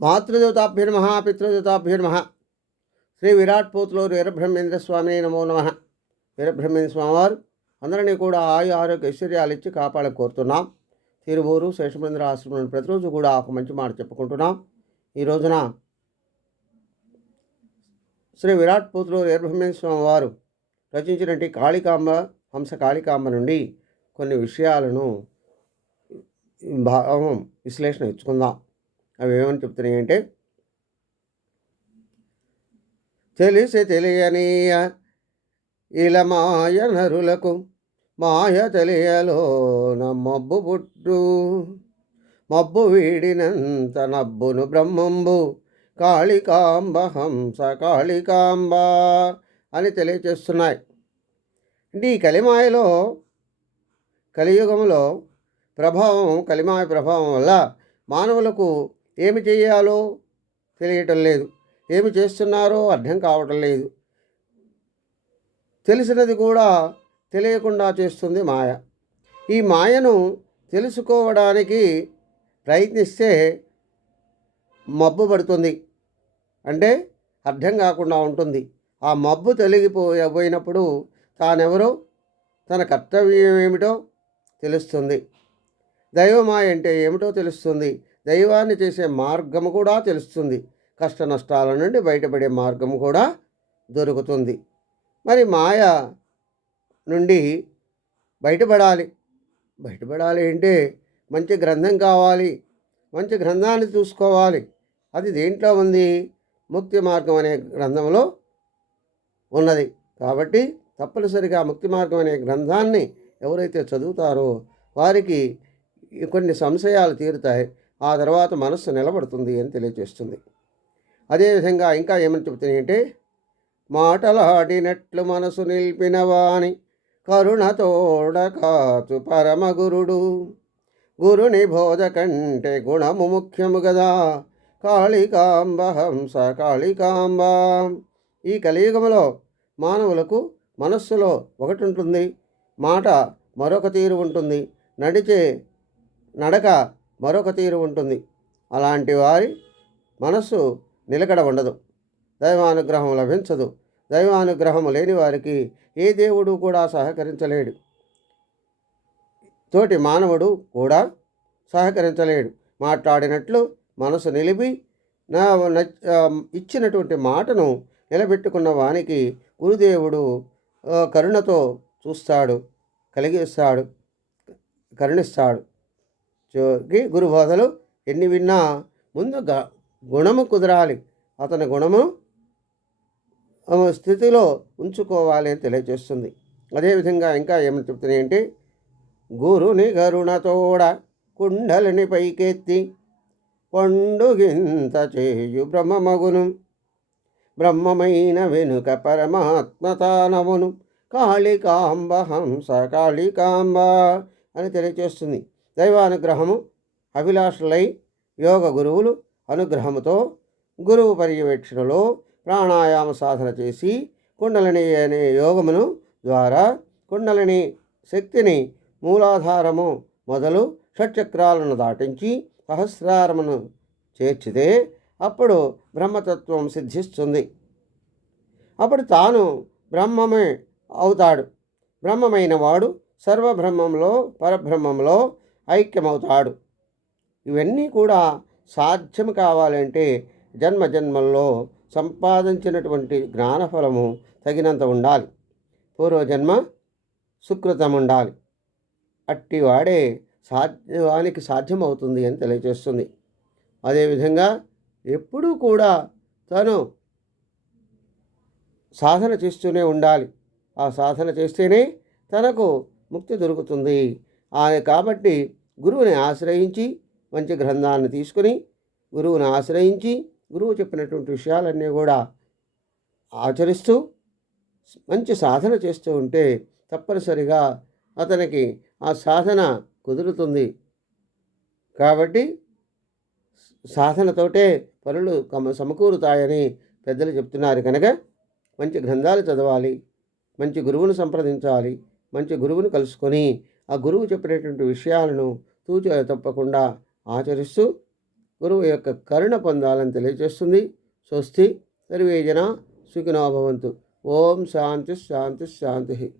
మాతృదేవతాభ్యర్మః పితృదేవతాభ్యర్మః. శ్రీ విరాట్ పోతులూరు వీరబ్రహ్మేంద్ర స్వామి నమో నమః. వీరబ్రహ్మేంద్ర స్వామి వారు అందరినీ కూడా ఆయు ఆరోగ్య ఐశ్వర్యాలు ఇచ్చి కాపాడని కోరుతున్నాం. తిరువూరు శేషమేంద్ర ఆశ్రమం ప్రతిరోజు కూడా ఒక మంచి మాట చెప్పుకుంటున్నాం. ఈ రోజున శ్రీ విరాట్ పోతులూరు వీరబ్రహ్మేంద్ర స్వామి వారు రచించినటువంటి కాళికాంబ హంస కాళికాంబ నుండి కొన్ని విషయాలను భావం విశ్లేషణ ఇచ్చుకుందాం. అవి ఏమని చెప్తున్నాయంటే, తెలిసి తెలియనీయ ఇలమాయ నరులకు మాయ తెలియలోన మబ్బు పుట్టు, మబ్బు వీడినంత నబ్బును బ్రహ్మంబు కాళికాంబ హంస కాళికాంబ అని తెలియచేస్తున్నాయి. అంటే ఈ కలిమాయలో కలియుగంలో కలిమాయ ప్రభావం వల్ల మానవులకు ఏమి చేయాలో తెలియటం లేదు, ఏమి చేస్తున్నారో అర్థం కావటం లేదు. తెలిసినది కూడా తెలియకుండా చేస్తుంది మాయ. ఈ మాయను తెలుసుకోవడానికి ప్రయత్నిస్తే మబ్బు పడుతుంది, అంటే అర్థం కాకుండా ఉంటుంది. ఆ మబ్బు తొలగిపోయినప్పుడు తానెవరో తన కర్తవ్యం ఏమిటో తెలుస్తుంది. దైవమాయ అంటే ఏమిటో తెలుస్తుంది. దైవాన్ని చేసే మార్గము కూడా తెలుస్తుంది. కష్ట నష్టాల నుండి బయటపడే మార్గము కూడా దొరుకుతుంది. మరి మాయ నుండి బయటపడాలి అంటే మంచి గ్రంథం కావాలి, మంచి గ్రంథాన్ని చూసుకోవాలి. అది దేంట్లో ఉంది? ముక్తి మార్గం అనే గ్రంథంలో ఉన్నది. కాబట్టి తప్పనిసరిగా ముక్తి మార్గం అనే గ్రంథాన్ని ఎవరైతే చదువుతారో వారికి కొన్ని సంశయాలు తీరుతాయి. ఆ తర్వాత మనస్సు నిలబడుతుంది అని తెలియజేస్తుంది. అదేవిధంగా ఇంకా ఏమని చెబుతున్నాయంటే, మాటలాడినట్లు మనసు నిలిపినవాని కరుణతోడ కాచు పరమగురుడు, గురుని బోధ కంటే గుణము ముఖ్యము గదా కాళికాంబ హంస కాళికాంబ. ఈ కలియుగంలో మానవులకు మనస్సులో ఒకటి ఉంటుంది, మాట మరొక తీరు ఉంటుంది, నడక మరొక తీరు ఉంటుంది. అలాంటి వారి మనస్సు నిలకడ ఉండదు, దైవానుగ్రహం లభించదు. దైవానుగ్రహం లేని వారికి ఏ దేవుడు కూడా సహకరించలేడు, తోటి మానవుడు కూడా సహకరించలేడు. మాట్లాడినట్లు మనసు నిలిపి ఇచ్చినటువంటి మాటను నిలబెట్టుకున్న వానికి గురుదేవుడు కరుణతో చూస్తాడు, కరుణిస్తాడు. గురు బోధలు ఎన్ని విన్నా ముందు గుణము కుదరాలి, అతని గుణము స్థితిలో ఉంచుకోవాలి అని తెలియజేస్తుంది. అదేవిధంగా ఇంకా ఏమని చెప్తున్నాయంటే, గురుని కరుణతోడ కుండలిని పైకెత్తి పండుగింత చేయు బ్రహ్మమగును, బ్రహ్మమైన వెనుక పరమాత్మతానవును కాళికాంబ హంస కాళికాంబ అని తెలియజేస్తుంది. దైవానుగ్రహము అభిలాషులై యోగ గురువులు అనుగ్రహముతో గురువు పర్యవేక్షణలో ప్రాణాయామ సాధన చేసి కుండలిని అనే యోగమును ద్వారా కుండలిని శక్తిని మూలాధారము మొదలు షట్చక్రాలను దాటించి సహస్రారమును చేర్చితే అప్పుడు బ్రహ్మతత్వం సిద్ధిస్తుంది. అప్పుడు తాను బ్రహ్మమే అవుతాడు. బ్రహ్మమైన వాడు సర్వబ్రహ్మంలో పరబ్రహ్మంలో ఐక్యమవుతాడు. ఇవన్నీ కూడా సాధ్యం కావాలంటే జన్మల్లో సంపాదించినటువంటి జ్ఞానఫలము తగినంత ఉండాలి, పూర్వజన్మ సుకృతం ఉండాలి. అట్టివాడే వానికి సాధ్యమవుతుంది అని తెలియజేస్తుంది. అదేవిధంగా ఎప్పుడూ కూడా తను సాధన చేస్తూనే ఉండాలి. ఆ సాధన చేస్తేనే తనకు ముక్తి దొరుకుతుంది. కాబట్టి గురువుని ఆశ్రయించి మంచి గ్రంథాన్ని తీసుకుని గురువుని ఆశ్రయించి గురువు చెప్పినటువంటి విషయాలన్నీ కూడా ఆచరిస్తూ మంచి సాధన చేస్తూ ఉంటే తప్పనిసరిగా అతనికి ఆ సాధన కుదురుతుంది. కాబట్టి సాధనతోటే పనులు సమకూరుతాయని పెద్దలు చెప్తున్నారు. కనుక మంచి గ్రంథాలు చదవాలి, మంచి గురువును సంప్రదించాలి, మంచి గురువును కలుసుకొని ఆ గురువు చెప్పినటువంటి విషయాలను తూచ తప్పకుండా ఆచరిస్తూ గురువు యొక్క కరుణ పొందాలని తెలియజేస్తుంది. స్వస్తి. సర్వేజన సుఖినో భవంతు. ఓం శాంతి శాంతి శాంతి.